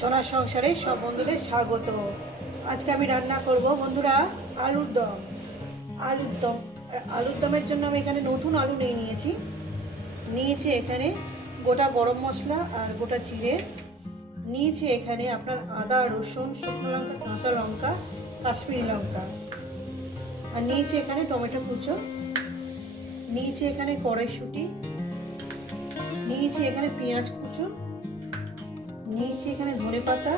সোনার সংসারে সব বন্ধুদের স্বাগত। আজকে আমি রান্না করব বন্ধুরা আলুর দম। আলুর দম আর আলুর দমের জন্য আমি এখানে নতুন আলু নিয়ে নিয়েছি। নিয়েছি এখানে গোটা গরম মশলা আর গোটা জিরে। নিয়েছি এখানে আপনার আদা, রসুন, শুকনো লঙ্কা, কাঁচা লঙ্কা, কাশ্মীরি লঙ্কা। আর নিয়েছি এখানে টমেটো কুচো। নিয়েছি এখানে কড়াইশুঁটি। নিয়েছি এখানে পেঁয়াজ কুচো। নিয়েছি এখানে ধনে পাতা।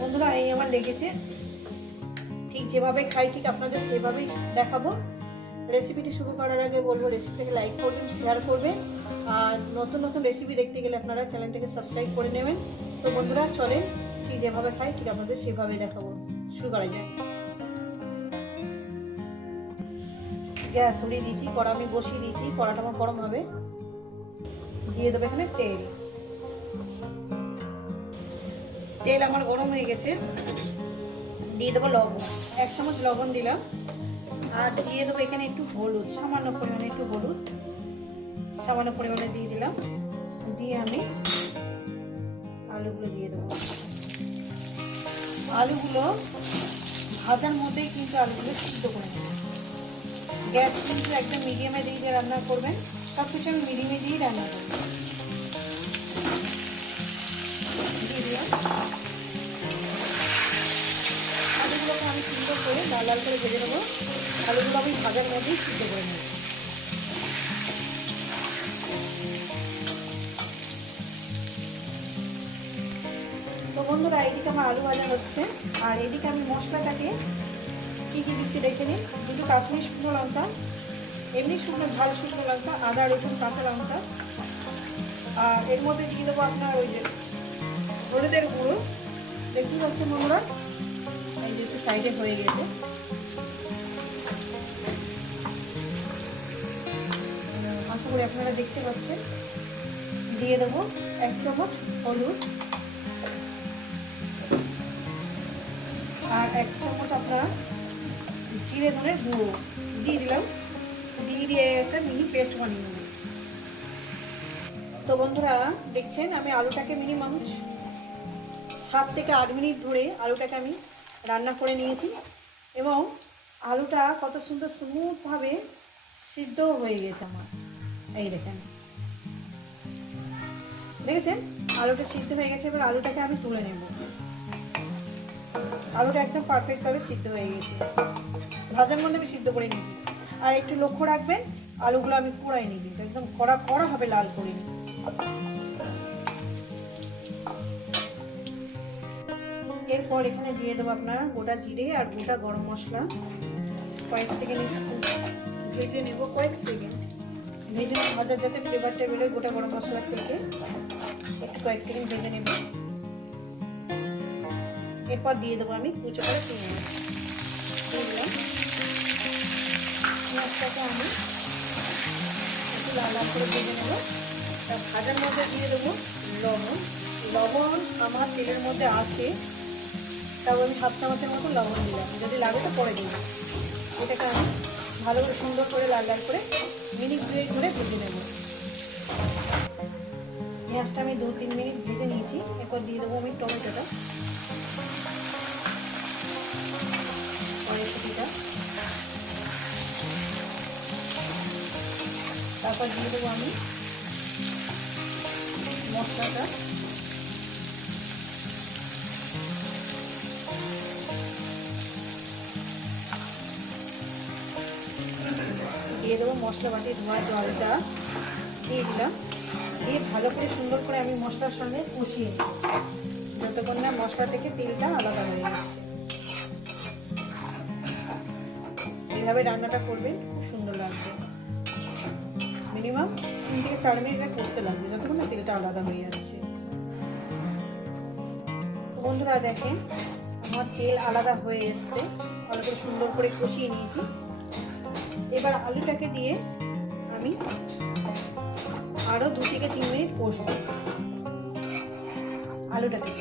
বন্ধুরা, এই আমার লেগেছে। ঠিক যেভাবে খাই, ঠিক আপনাদের সেভাবেই দেখাবো। রেসিপিটি শুরু করার আগে বলব রেসিপিটাকে লাইক করবেন শেয়ার করবেন। আর নতুন নতুন রেসিপি দেখতে গেলে আপনারা চ্যানেলটাকে সাবস্ক্রাইব করে নেবেন। তো বন্ধুরা, চলেন, ঠিক যেভাবে খাই, ঠিক আপনাদের সেভাবেই দেখাবো। শুরু করা যায় গ্যাস ধরিয়ে দিয়েছি, কড়া আমি বসিয়ে দিয়েছি, কড়াটা আমার গরম হবে। দিয়ে দেবো এখানে তেল। তেল আমার গরম হয়ে গেছে। দিয়ে দেবো লবণ। এক চামচ লবণ দিলাম। আর দিয়ে দেবো এখানে একটু হলুদ, সামান্য পরিমাণে একটু হলুদ। সামান্য পরিমাণে দিয়ে দিলাম। দিয়ে আমি আলুগুলো দিয়ে দেবো। আলুগুলো ভাজার মধ্যেই কিন্তু আলুগুলো সিদ্ধ করে নেব। গ্যাস কিন্তু একদম মিডিয়ামে দিয়ে রান্না করবেন। সব কিছু আমি মিডিয়ামে দিয়েই রান্না করব। আলুগুলোকে আমি সুন্দর করে লাল লাল করে ভেজে নেব। আলুগুলো আমি ভাজার মধ্যেই সিদ্ধ করে নেব। তো বন্ধুরা, এইদিকে আমার আলু ভাজা হচ্ছে। আর এদিকে আমি মশলাটাকে কী কী দিচ্ছি দেখে নিন। দুটো কাশ্মীর শুকনো লঙ্কা, এমনি শুকনো ঝাল শুকনো লঙ্কা, আদা, রসুন, কাঁচা লঙ্কা। আর এর মধ্যে দিয়ে দেবো আপনার ওই যে হলুদের গুঁড়ো। দেখতে পাচ্ছেন বন্ধুরা? এই যে সাইডে হয়ে গেছে। আশা করি আপনারা দেখতে পাচ্ছেন। দিয়ে দেবো এক চামচ হলুদ। আর এক চামচ আপনার জিরে ধরে গুঁড়ো। দিয়ে দিলাম। দিয়ে দিয়ে একটা মিনি পেস্ট বানিয়ে নেব। তো বন্ধুরা, দেখছেন আমি আলুটাকে মিনিমাম সাত থেকে আট মিনিট ধরে আলুটাকে আমি রান্না করে নিয়েছি এবং আলুটা কত সুন্দর স্মুথভাবে সিদ্ধ হয়ে গেছে আমার। এই দেখেন। দেখেছেন? আলুটা সিদ্ধ হয়ে গেছে, এবার আলুটাকে আমি তুলে নেব। আলুটা একদম পারফেক্টভাবে সিদ্ধ হয়ে গেছে। ভাজার মধ্যে আমি সিদ্ধ করে নিবি আর একটু লক্ষ্য রাখবেন, আলুগুলো আমি পোড়াই নিবি একদম কড়া কড়া হবে লাল করে। নিবি এরপর এখানে দিয়ে দেবো আপনার গোটা জিরে আর গোটা গরম মশলা। কয়েক সেকেন্ড ভেজে নেব কয়েক সেকেন্ড ভেজে ভাজার যাতে ফ্লেভারটা বেরোয়, গোটা গরম মশলা থেকে একটু কয়েক সেকেন্ড ভেজে নেব। এরপর দিয়ে দেবো আমি কুচো করে পেঁয়াজ। আমি একটু লাল লাল করে ভেজে নেব। ভাজার মধ্যে দিয়ে দেবো লবণ। লবণ আমার তেলের মধ্যে আছে তাও আমি হাফ চামচের মতো লবণ দিলাম। যদি লাগে তো পরে দিই এটাকে আমি ভালো করে সুন্দর করে লাল লাল করে মিনিট দুয়েক ধরে ভেজে নেব। পেঁয়াজটা আমি দু তিন মিনিট ভেজে নিয়েছি। এরপর দিয়ে দেবো আমি টমেটোটা। তারপর দিয়ে দেবো আমি মশলাটা। দিয়ে দেবো মশলা বাটি ধোয়া জলটা দিয়ে দিলাম। দিয়ে ভালো করে সুন্দর করে আমি মশলার সঙ্গে কষিয়ে যতক্ষণ না মশলা থেকে তেলটা আলাদা হয়ে যাচ্ছে। এইভাবে রান্নাটা করবেন, খুব সুন্দর লাগবে। মিনিমাম তিন থেকে চার মিনিট কষতে লাগবে, যতক্ষণ না তেলটা আলাদা হয়ে যাচ্ছে। বন্ধুরা দেখেন, আমার তেল আলাদা হয়ে এসছে। ভালো করে সুন্দর করে কষিয়ে নিয়েছি। এবার আলুটাকে দিয়ে আমি আরও দু থেকে তিন মিনিট কষব। আলুটাকে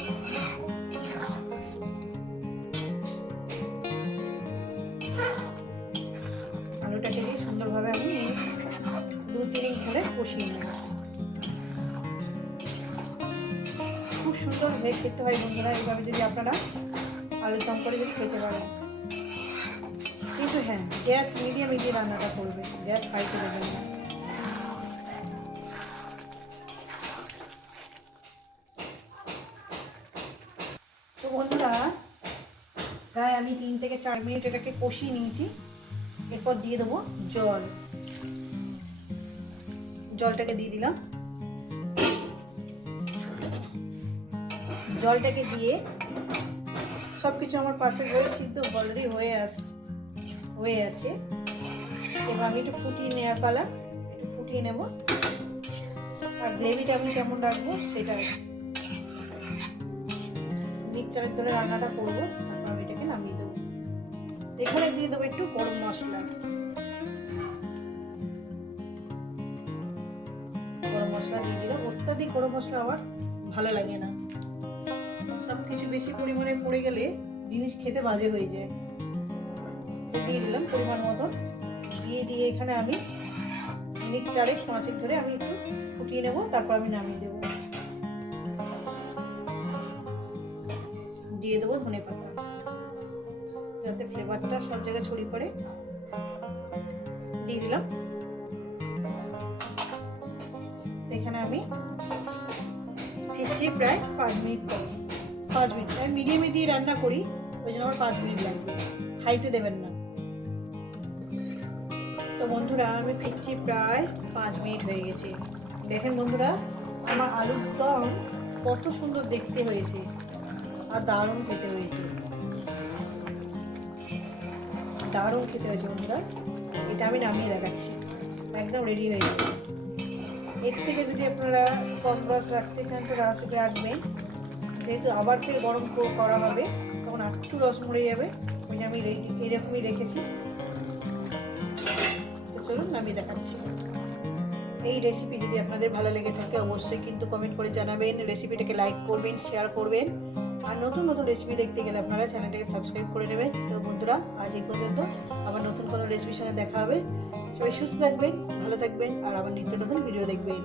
আলুটাকে দিয়ে সুন্দরভাবে আমি দু তিন ধরে কষিয়ে নেব। খুব সুন্দর হয়ে খেতে হয় বন্ধুরা, এইভাবে যদি আপনারা আলুর দম করে যদি খেতে পারেন। কিন্তু হ্যাঁ গ্যাস মিডিয়াম মিডিয়ে রান্নাটা করবে, গ্যাস হাইতে দেবেন না তো বন্ধুরা, প্রায় আমি তিন থেকে চার মিনিট এটাকে কষিয়ে নিয়েছি, এরপর দিয়ে দেবো জল। জলটাকে দিয়ে দিলাম। জলটাকে দিয়ে সব কিছু আমার পারফেক্টভাবে সিদ্ধ অলরেডি হয়ে আস হয়ে আছে। এবার আমি একটু ফুটিয়ে নেওয়ার পালা, একটু ফুটিয়ে নেব। আর গ্রেভিটা আমি কেমন রাখব সেটা মিক্সচারের ধরে রান্নাটা করব, তারপর আমি এটাকে নামিয়ে দেবো। এখানে দিয়ে দেবো একটু গরম মশলা। গরম মশলা দিয়ে দিলাম। অত্যাধিক গরম মশলা আবার ভালো লাগে না। সব কিছু বেশি পরিমাণে পড়ে গেলে জিনিস খেতে বাজে হয়ে যায়। দিয়ে দিলাম পরিমাণ মতন দিয়ে দিয়ে এখানে আমি মিনিট চারেক পাঁচেক ধরে আমি একটু ফুটিয়ে নেব, তারপর আমি নামিয়ে দেবো। দিয়ে দেবো ধনে পাতা, যাতে ফ্লেভারটা সব জায়গায় ছড়িয়ে পড়ে। দিয়ে দিলাম। এখানে আমি ফিরছি প্রায় পাঁচ মিনিট পর। পাঁচ মিনিট, আমি মিডিয়ামে দিয়ে রান্না করি, ওই জন্য আমার পাঁচ মিনিট লাগবে। হাইতে দেবেন না। তো বন্ধুরা, আমি ফিরছি প্রায় পাঁচ মিনিট হয়ে গেছে। দেখেন বন্ধুরা, আমার আলুর দম কত সুন্দর দেখতে হয়েছে আর দারুণ খেতে হয়েছে। দারুণ খেতে হয়েছে বন্ধুরা। এটা আমি নামিয়ে দেখাচ্ছি। একদম রেডি হয়ে গেছে। এর থেকে যদি আপনারা কম রস রাখতে চান, তো রস রাখবেন। যেহেতু আবার ফের গরম করা হবে, তখন একটু রস মরে যাবে। ওই আমি এরকমই রেখেছি। চলুন, আমি দেখাচ্ছি। এই রেসিপি যদি আপনাদের ভালো লেগে থাকে, অবশ্যই কিন্তু কমেন্ট করে জানাবেন। রেসিপিটাকে লাইক করবেন শেয়ার করবেন। আর নতুন নতুন রেসিপি দেখতে গেলে আপনারা চ্যানেলটাকে সাবস্ক্রাইব করে নেবেন। তো বন্ধুরা, আজ এই পর্যন্ত। আবার নতুন কোনো রেসিপির সঙ্গে দেখা হবে। সবাই সুস্থ থাকবেন, ভালো থাকবেন, আর আবার নিত্য নতুন ভিডিও দেখবেন।